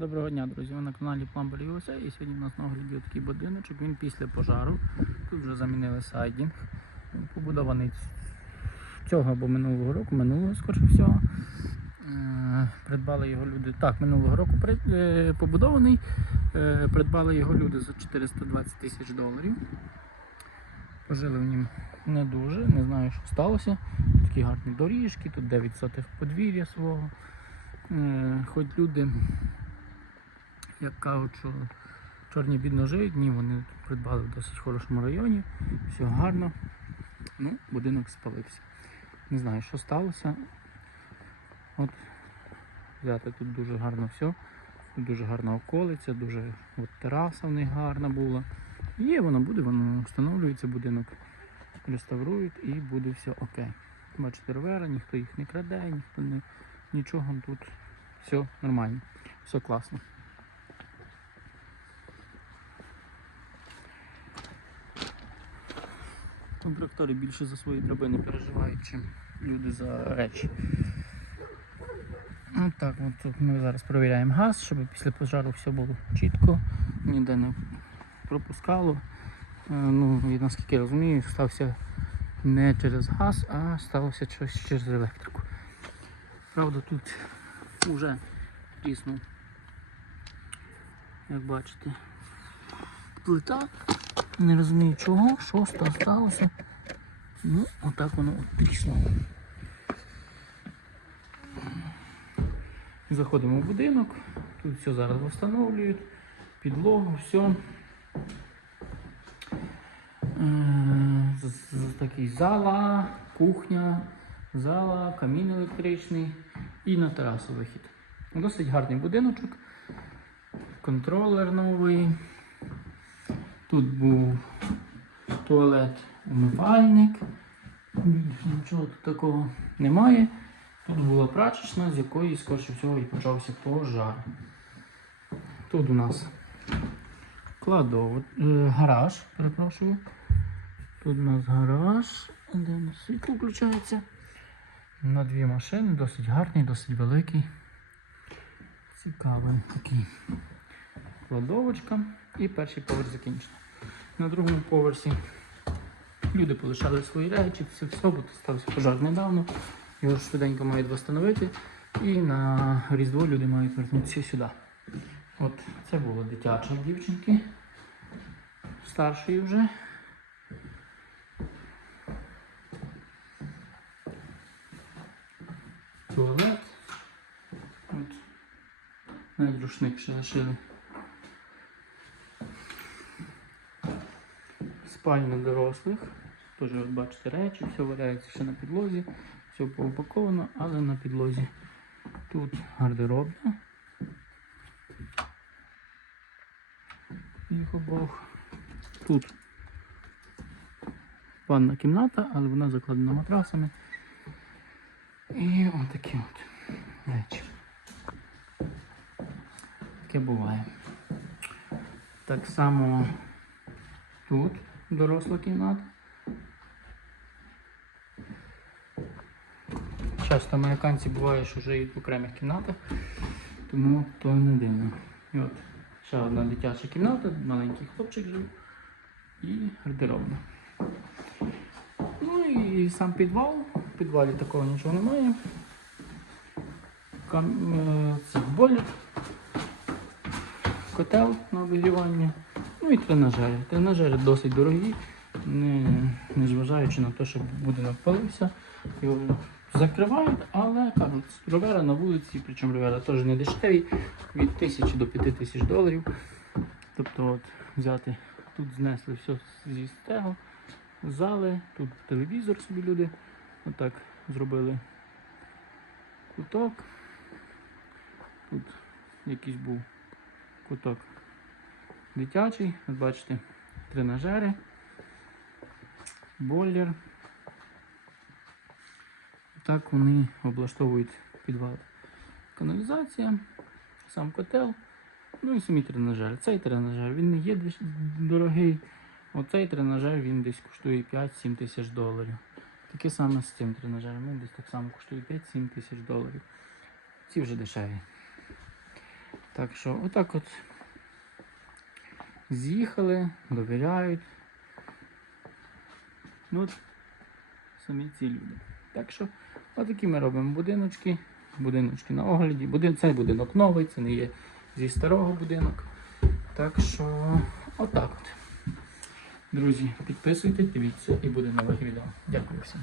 Доброго дня, друзі! Ви на каналі Plumber USA і сьогодні в нас на огляді такий будиночок. Він після пожару. Тут вже замінили сайдінг. Він побудований цього або минулого року, минулого, скоріше всього. Е, Придбали його люди. Так, минулого року е, побудований. Е, Придбали його люди за 420 тисяч доларів. Пожили в нім не дуже, не знаю, що сталося. Такі гарні доріжки, тут 9 сотих подвір'я свого. Хоч люди, як кажуть, що чорні бідно живуть, ні, вони придбали в досить хорошому районі, все гарно. Ну, будинок спалився. Не знаю, що сталося. От взяти тут дуже гарно все. Тут дуже гарна околиця, дуже от тераса в них гарна була. Є, воно буде, воно встановлюється, будинок реставрують і буде все окей. Бачите, ровера, ніхто їх не краде, ніхто не нічого тут все нормально, все класно. Контрактори більше за свої драбини переживають, чим люди за речі. Ну так, от тут ми зараз перевіряємо газ, щоб після пожару все було чітко, ніде не пропускало. Е, Ну, і наскільки я розумію, стався не через газ, а сталося щось через електрику. Правда, тут вже тріснув, як бачите, плита. Не розумію чого, що ста- сталося. Ну, отак воно от. Заходимо в будинок, тут все зараз встановлюють, підлогу, все. Е, Такий зала, кухня, зала, камін електричний і на терасу вихід. Досить гарний будиночок, контролер новий. Тут був туалет умивальник. Нічого тут такого немає. Тут була прачечна, з якої, скоріше всього, і почався пожар. Тут у нас кладов... е, гараж, перепрошую. Тут у нас гараж, де у нас світло включається. На дві машини, досить гарний, досить великий. Цікавий такий. Кладовочка і перший поверх закінчено. На другому поверсі люди полишали свої речі, все, все, бо тут стався пожар недавно. Його швиденько мають встановити. І на Різдво люди мають вернутися сюди. От це було дитяча дівчинки. Старшої вже. Туалет. От. Навіть рушник ще лишили. Спальня дорослих. Теж от бачите речі, все валяється ще на підлозі, все поупаковано, але на підлозі. Тут гардеробна. Їх обох. Тут ванна кімната, але вона закладена матрасами. І отакі от речі. Таке буває. Так само тут доросла кімната. Часто американці буває, що живуть в окремих кімнатах, тому то не дивно. І от ще одна дитяча кімната, маленький хлопчик жив і гардеробна. Ну і сам підвал. В підвалі такого нічого немає. Кам... е, Це бойлер, котел на обігрівання. Ну і тренажери. Тренажери досить дорогі, не, не зважаючи на те, що будинок палився. Його закривають, але кажуть, ровера на вулиці, причому ровера теж не дешеві, від тисячі до п'яти тисяч доларів. Тобто от взяти, тут знесли все зі стегу, зали, тут телевізор собі люди отак зробили куток. Тут якийсь був куток дитячий, от бачите, тренажери, бойлер. Так вони облаштовують підвал. Каналізація, сам котел, ну і самі тренажери. Цей тренажер він не є дорогий. Оцей тренажер він десь коштує 5-7 тисяч доларів. Таке саме з цим тренажером. Він десь так само коштує 5-7 тисяч доларів. Ці вже дешеві. Так що, отак от з'їхали, довіряють. Ну, самі ці люди. Так що, отакі ми робимо будиночки. Будиночки на огляді. Будин, цей будинок новий, це не є зі старого будинок. Так що, отак от. Друзі, підписуйтесь, дивіться і буде нових відео. Дякую всім.